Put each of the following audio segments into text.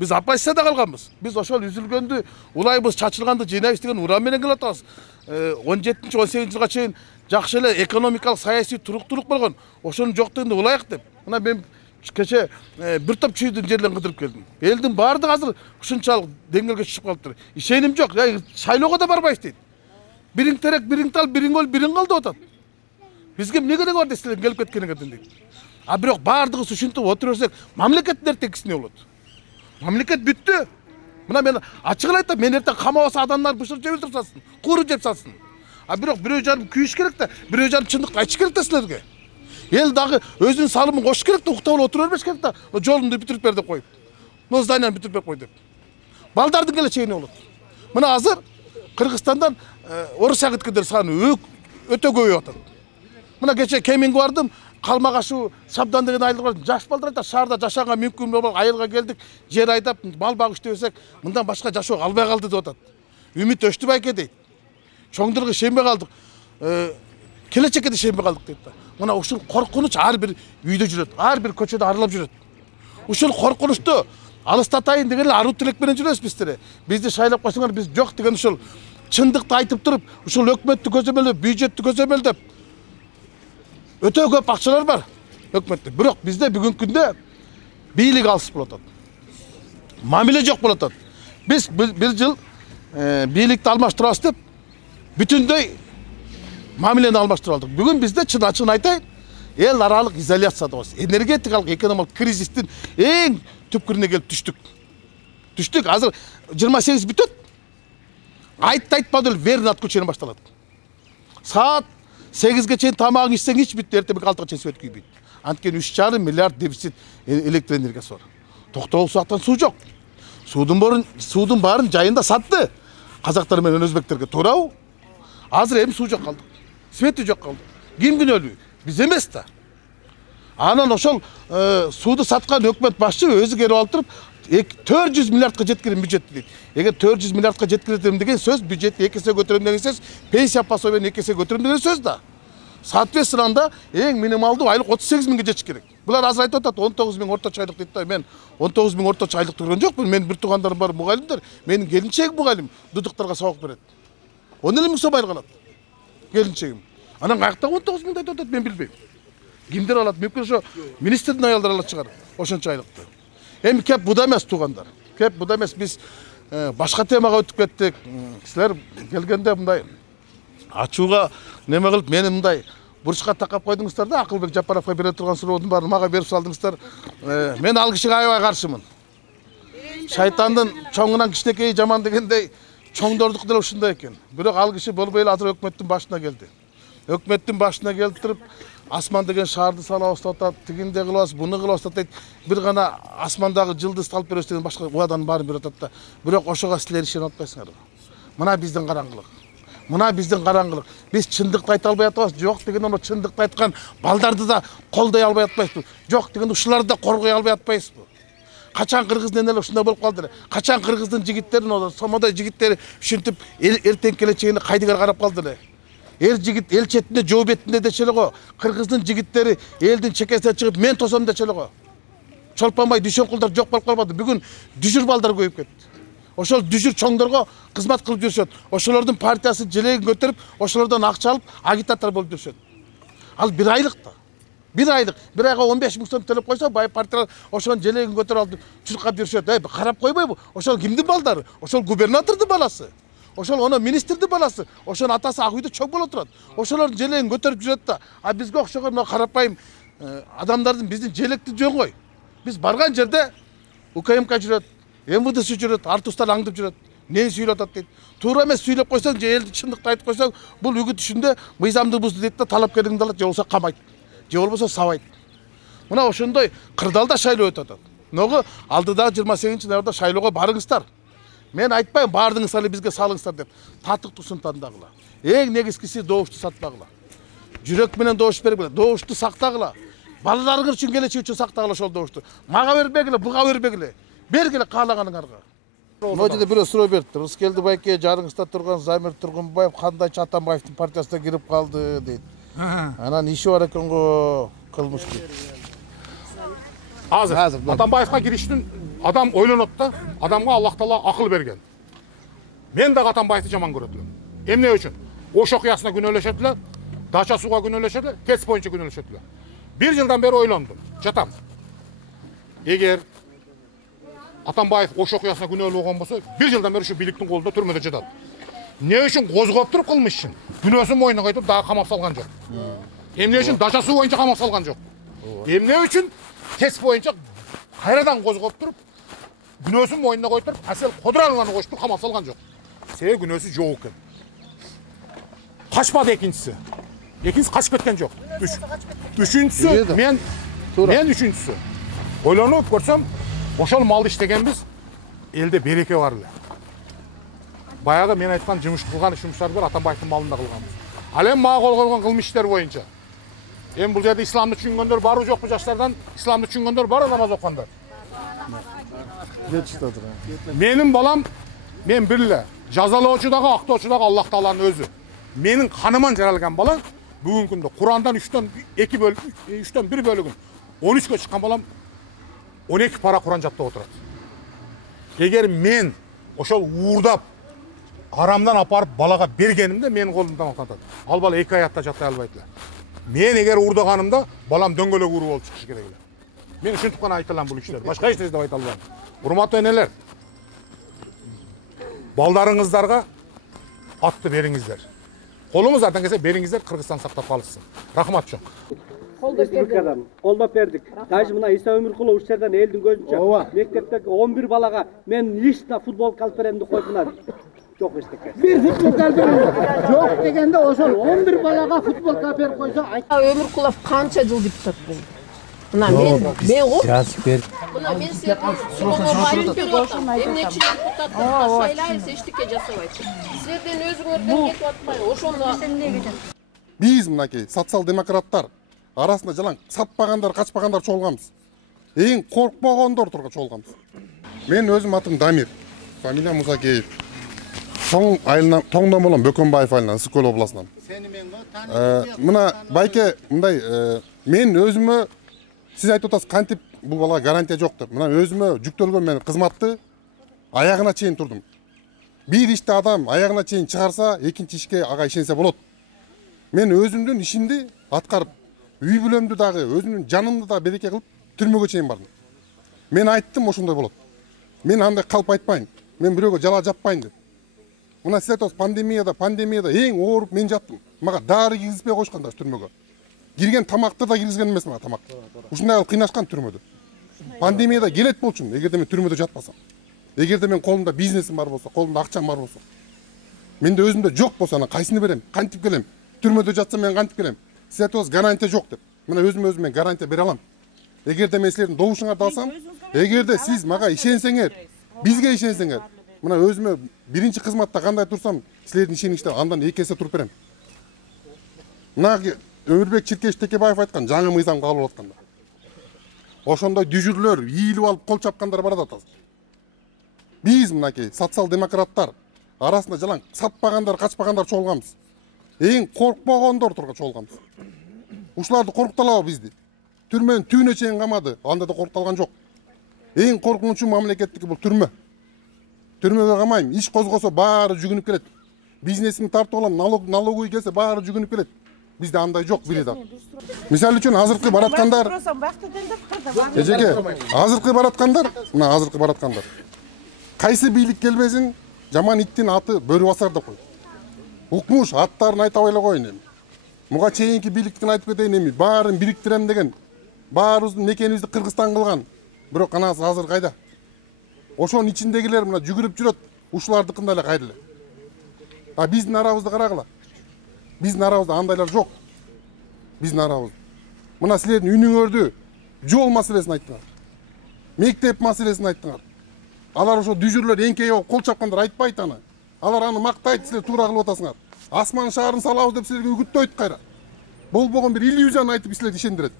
Biz апайсызда калганбыз. Biz ошол үзүлгөндү, улайбыз, чачылганды жыйнайбыз деген уран менен келатабыз. 17-18 жылга чейин жакшы эле экономикалык, саясий туруктуулук болгон. Ошонун жоктугунда улайык деп. Мына мен кече бир топ чүйдүн жерлерин кыдырып келдим. Элдин баардыгы азыр ушунчалык деңгээлге чыгып калыптыр. Ишеним жок. Шайлоого да барбайбыз дейт. Бириң терек, бириң тал, бириң өл, бириң кал деп атат. Бизге эмне кереги бар десилер келип кеткениңерден дейт. А бирок баардыгыбыз ушинтип отура берсек, мамлекеттин эртеңкиси эмне болот? Мамлекет бүттү. Мына мен ачыгын айтам, мен эртең камабаса адамдар бышыр жеп өлтүрүп салсын, куру жеп салсын. А бирок бирөө жарым күйүш керек да, бирөө жарым чындыкты айтыш керек да силерге. Эл дагы өзүнүн салымын кош керек да, уктап отура бербеш керек да. Жолунду бүтүрүп бер деп коюп. Зданияны бүтүрүп бер кой деп. Балдардын келечеги эмне болот? Мына азыр Кыргызстандан Орусияга кеткендер саны өтө көбөйүп атат. Мына кече Кеминге бардым, Калмагашуу, Шабдан деген айылга бардым. Жаш балдар айтат, шаарда жашаганга мүмкүн болбой, айылга келдик, жер айдап, мал багыш десек, мындан башка жашоо албай калды деп атат. Үмүт өчтү байке дейт. Чоңдурга ишенбей калдык. Келечекке да ишенбей калдык дейт да. Мына ушул коркунуч ар бир үйдө жүрөт, ар бир көчөдө аралап жүрөт. Ушул коркунучту алыстатайын деген эле аруу тилек менен жүрөбүз биздер. Бизди шайлап койсоңор биз жок деген ушул чындыкты айтып туруп, ушул өкмөттү көзөмөлдөп, бюджеттти көзөмөлдөп өтө көп акчалар бар өкмөттө. Бирок бизде бүгүнкү күндө бийлик алыс болуп атат. Мамиле жок болуп атат. Биз бир жыл бийликти алмаштырабыз деп бүтүндөй мамилени алмаштырып алдык. Бүгүн бизде чын ачыгын айтайын, эл аралык изоляциядабыз. Энергетикалык, экономикалык кризистин эң түпкүрүнө келип түштүк. Түштүк. Азыр 28 бүтөт. Айтпады эле верн аткучу чейин башталат. Саат 8-ге чейин тамагың ичсең ич бүт, эртең 6-га чейин свет күйбөйт. Анткени 3,5 миллиард дефицит электр энергиясы бар. Токтогул сууктан суу жок. Суудун баарын жайында сатты. Казактар менен өзбектерге туурабы? Азыр эми суу жок калдык. Свети жок калды. Ким күнөөлүү? Биз эмес да. Анан ошол сууду саткан өкмөт башчы өзү келип алып туруп 400 миллиардка жеткирем бюджетти дейт. Эгер 400 миллиардка жеткирем деген сөз, бюджетти 2 эсе көтөрөм деген сөз, пенсия пособияны 2 эсе көтөрөм деген сөз да. Соответственно, эң минималдуу айлык 38 миңге жетиш керек. Булар азыр айтып атат 19 миң орточо айлык дейт да. Мен 19 миң орточо айлык көргөн жокмун. Мен бир туугандарым бар мугалимдер, менин келинчегим мугалим, дудуктарга сабак берет. 10 миң сом айлык алат. Келинчегим. Анан каяктагы 19 миңди айтып атат, мен билбейм. Кимдер алат? Мүмкүн ошо министрдин аялдары алат чыгар ошончо айлыкты. Эми кеп буда эмес туугандар. Кеп буда эмес, биз башка темага өтүп кеттик. Силер келгенде мындай ачууга неме кылып мени мындай бурчка такап койдуңуздар да, Акылбек Жапаровго бере турган суроодун баарын мага берип салдыңыздар. Мен ал кишиге аябай каршымын. Шайтандын чоңунан кичинекейи жаман дегендей, чоңдордук деле ушундай экен. Бирок ал киши болбой эле азыр өкмөттүн башына келди. Өкмөттүн башына келтирип, асман деген шаарды салабыз деп атат, тигинде кылабыз, буну кылабыз деп атат. Бир гана асмандагы жылдызды алып беребиз деген башка убаданын баарын берип атат да. Бирок ошого силер ишенип атпайсыңар. Мына биздин караңгылык. Мына биздин караңгылык. Биз чындыкты айта албай атабыз. Жок деген ону чындыкты айткан балдарды да колдой албай атпайбызбы? Жок деген ушуларды да коргой албай атпайбызбы? Качан Кыргыздын эле ушундай болуп калды эле? Качан Кыргыздын жигиттерин, сомодой жигиттери ушинтип эртең келечегине кайдыгар карап калды эле? Эр жигит эл четинде, жоо бетинде дече эле го. Кыргыздын жигиттери элдин чекесине чыгып, мен тосом дече эле го. Чолпонбай дүшөнкулдар жок болуп калбады. Бүгүн дүжүр балдар көбөйүп кетти. Ошол дүжүр чоңдорго кызмат кылып жүрүшөт. Ошолордун партиясы желегин көтөрүп, ошолордон акча алып, агитатор болуп жүрүшөт. Ал бир айлык да. Бир айлык. Бир айга 15 миң сом төлөп койсо, бай партиялар ошонун желегин көтөрүп алып чуркап жүрүшөт. Карап койбойбу? Ошол кимдин балдары? Ошол губернатордун баласы. Ошол оно министрдин баласы. Ошонун атасы ак үйдө чоң боло турат. Ошолордун желегин көтөрүп жүрөт да. А бизге окшогон мына карапайым адамдардын биздин желекти жөн кой. Биз барган жерде УКМК жүрөт, МВД жүрөт, артустар аңдып жүрөт. Нени сүйлөп атат дейт. Туура эмес сүйлөп койсоң, же элди чындыкты айтып койсоң, бул үгүт түшүндө мыйзамды бузду дейт да, талапкерлигиңди алат, же болбосо камайт. Же болбосо сабайт. Мына ошондой кырдаалда шайлоо өтүп атат. Ногу алдыдагы 28 ноябрда шайлоого барыңыздар. Мен айтпайм баардыгыңыз эле бизге салыңыздар деп. Татыктуусун тандагыла. Эң негизгиси добушту сатпагыла. Жүрөк менен добуш бергиле, добушту сактагыла. Балаларыңыз үчүн, келечек үчүн сактагыла ошол добушту. Мага бербегиле, буга бербегиле. Бергиле каалаганыңарга. Мына жерде бирөө суроо берипти. Рыскелди байке жарыңызда турган Замир Тургунбаев кандайча Атамбаевдин партиясына кирип калды дейт. Анан иши бар экенго кылмыш дейт. Азыр Атамбаевга кирişтин Адам ойланат да, адамға Аллах Таала ақыл берген. Мен дагы Атамбаевты жаман көрөт элем. Эмне үчүн? Ош окуясына күнөөлөшөт эле, дача сууга күнөөлөшөт эле, кес боюнча күнөөлөшөт эле. 1 жылдан бери ойлондум. Жатам. Эгер Атамбаев Ош окуясына күнөөлүү болгон болсо, 1 жылдан бери ушу бийликтин колунда түрмөдө жатат. Не үчүн козгоп туруп кылмыш үчүн? Күнөөсүн мойнуна коюп дагы камап салган жок. Эмне үчүн дача суу боюнча камап салган жок? Эмне үчүн кес боюнча кайрадан козгоп туруп, күнөөсүн мойнуна коюп туруп, Асел Кодуранованы коюп туруп камап салган жок. Себеби күнөөсү жок экен. Качпады экинчиси. Экинчиси качып кеткен жок. Үчүнчүсү мен үчүнчүсү. Ойлонуп көрсөм, ошол малды иштегенбиз, элде береке бар эле. Баягы мен айткан жумуш кылган ишимиздер бар, Атамбаевдин малында кылганбыз. Ал эми мага кол койгон кылмыш иштер боюнча. Эми бул жерде исламды түшүнгөндөр барбы жокпу жаштардан? Исламды түшүнгөндөр бар, намаз окугандар. Менин балам, мен бириле жазалоочу дагы, актоочу дагы Аллах Тааланын өзү. Менин каныман жаралган бала бүгүнкү күндө Курандан 3төн 1 бөлүгүн 13кө чыккан балам 12 пара Куран жаттап отурат. Эгер мен ошол уурдап арамдан апарып балага бергенимде менин колумдан тамактанат. Ал бала 2 аятта жаттай албайт эле. Мен эгер уурдаганымда балам дөңгөлөк ууру болуп чыгыш керек эле. Мен ушинтип гана айта алам бул иштерди. Башка эч нерсе деп айта албайм. Урматтуу энелер, балдарыңыздарга атты бериңиздер. Колуңуздардан келсе бериңиздер, Кыргызстан сактап калышсын. Рахмат чоң. Колдоп бердик. Даже мына Иса Өмүркулов ушул жерден элдин көзүнчө мектептеги 11 балага мен лично футболка алып берем деп коюп мына жок эчтеке. Bir futbolka жок дегенде ошол 11 балага футболка берип койсо Өмүркулов канча жыл депутат болду. Мына мен го жазып берип. Мына мен силерден эмнечи депутаттар шайлайбыз, эчтеке жасабайт. Силерден өзүңөрдөн кетип атпайбы? Ошону биз мынакей социал-демократтар арасында жалаң сатпагандар, качпагандар чогулганбыз. Эң коркпогондор турга чогулганбыз. Мен өзүм атым Дамир, фамилиям Мусакеев. Тоңдон болом Бөкөнбаев айылынан, Ысык-Көл областынан. Мына байке мындай мен өзүмө сиз айтып атасыз кантип бул бала гарантия жок деп. Мына өзүмө жүктөлгөн мен кызматты аягына чейин турдум. Бир ишти адам аягына чейин чыгарса, экинчи ишке ага ишенсе болот. Мен өзүмдүн ишимди аткарып, үй бүлөмдү дагы, өзүмдүн жанымды да береке кылып, түрмөгө чейин бардым. Мен айттым ошондой болот. Мен андай калп айтпайм. Мен бирөөгө жала жаппайм деп. Мына сиз айтасыз пандемияда эң ооруп мен жаттым. Мага дары киргизбей койшкандар түрмөгө. Кирген тамакты да киргизген эмес мага тамак. Ушундай кыйнашкан түрмөдө. Пандемияда келет болчумун, эгерде мен түрмөдө жатпасам. Эгерде мен колумда бизнесим бар болсо, колумда акчам бар болсо. Менде өзүмдө жок болсо, анан кайсыны берем? Кантип келем? Түрмөдө жатсам мен кантип келем? Сиз айтасыз гарантия жок деп. Мына өзүм мен гарантия бере алам. Эгерде мен силердин добушуңарды алсам, эгерде сиз мага ишенсеңер, бизге ишенсеңер, мына өзүмө биринчи кызматта кандай турсам, силердин ишениңиздер андан 2 эсе туруп берем. Мына Өмүрбек Чиркеш Текебаев айткан жаңы мыйзам кабыл атканда. Ошондой дүжүрлөр, ийилип алып кол чапкандар бар да. Биз мынакей социал-демократтар арасында жалаң сатпагандар, качпагандар чогулганбыз. Эң коркпогондор турга чогулганбыз. Ушуларды коркуталабы бизди? Түрмөнүн түбүнө чейин камады, анда да коркуталган жок. Эң коркунучу мамлекеттики бул түрмө. Түрмөгө камайм, иш козгосо баары жүгүнүп келет. Бизнесимди тартып алам, налоговый келсе баары жүгүнүп келет. Бизде андай жок бирида. Мисалы үчүн азыркы бараткандар. Эжеке, азыркы бараткандар, мына азыркы бараткандар. Кайсы бийлик келбесин, жаман иттин аты бөрү басар деп койду. Укмуш аттарын айта эле коюн эми. Муга чейинки бийликтин айтып кетейин эми, баарын бириктирем деген, баарыбыздын мекенибизди Кыргызстан кылган. Бирок анасы азыр кайда? Ошонун ичиндегилер мына жүгүрүп жүрөт, ушулардыкында эле кайрылы. А биздин арабызды карагыла. Биздин арабызда андайлар жок. Биздин арабыз. Мына силердин үнүңөрдү жол маселесин айттыңар. Мектеп маселесин айттыңар. Алар ошо дүжүрлөр эңкейип кол чапкандар айтпайт аны. Алар аны мактайт, силер туура кылып атасыңар. Асман шаарын салабыз деп силерге үгүттөйт кайра. Болбогон бир иллюзияны айтып силерди ишендирет.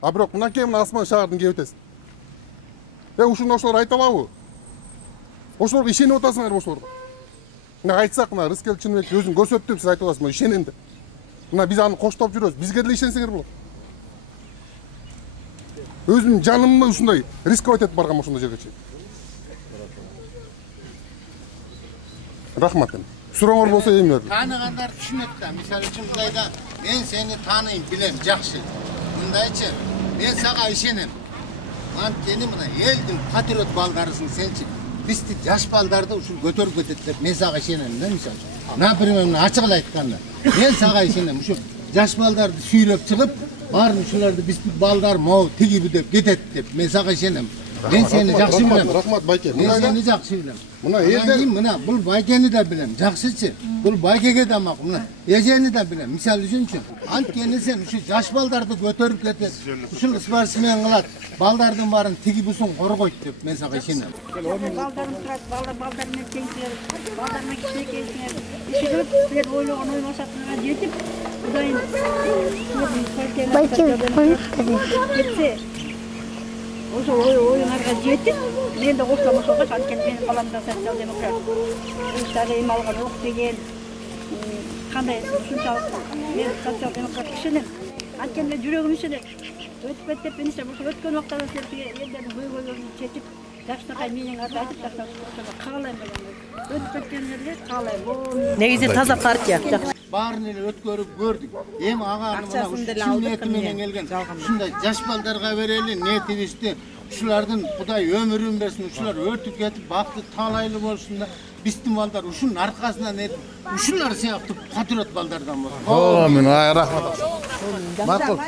А бирок мынакей мына асман шаардын кебетеси. Ушуну ошолор айта алабы? Ошолорго ишенип атасыңар ошолорго. Мына айтсак, мына Рыскел Чыныбек өзүн көрсөттүп, сиз айтып атасыз, мына ишенем деп. Мына биз аны коштоп жүрөбүз. Бизге деле ишенсеңер болот. Өзүмдүн жанымды ушундай рисковать этип баргам ошондой жерге чейин. Рахмат. Сурооңор болсо эми бердим. Tanıganlar düşünet de. Misal için bundayda ben seni tanıyayım, bilem, жақсы. Bundayçı, ben sana işenim. Antkeni mına eldin patriot baldarısın sençi. Bizdi yaş baldardı uşul götörüp ötetler. Ben sana işenim de misal için. Например, açıkla aytқанда. Ben sana işenim. Uşul yaş baldardı süylöp çıkıp, barın uşulardı bizdi baldar mou tigi bu dep getet dep. Ben sana işenim. Ben seni жақсы bilem. Рахмат байке. Ben seni жақсы bilem. Mına elden Mına бұл байкені de bilem. Жақсычы. Бұл байкеге de mak. Mına ejeni de bilem. Misal üçün. Antkeni sen şu yaş baldardı götörüp getet. Uşul sportsmen kılat. Baldardın barın tigi busun korgoyt dep. Ben sana işenim. Baldarım turat, baldarına kengsiler, baldarına kişine kengsiler. İşte bir oyluğun oymasatına jetip, budayın. Gitse, oşo oyunlarga jetip, men de koşlamış olgaç, antkeni benim balam da sosyal demokrat. Uçları em algan ok degen, kanday ушунчалык мен социал демократ кишинин. Анткени мен жүрөгүм ишенет. Өтүп кетип, мен ишte өткөн убакта элдердин көйгөйлөрүн чечип, жакшынакай менин аты айтып таштап каалайм деген. Өтүп кеткендерге каалайм. Негизи таза партия. Барын эле өткөрүп көрдүк. Эми ага ушул ниети менен келген. Ушундай жаш балдарга берели, ниетибизди ушулардын Кудай өмүрүн берсин, ушулар өтүп кетип бактык таалайлуу болушун да биздин балдар ушунун аркасынан этип, ушулар сыяктуу патриот балдардан болсун. Amin. Ay rahmat. Makul.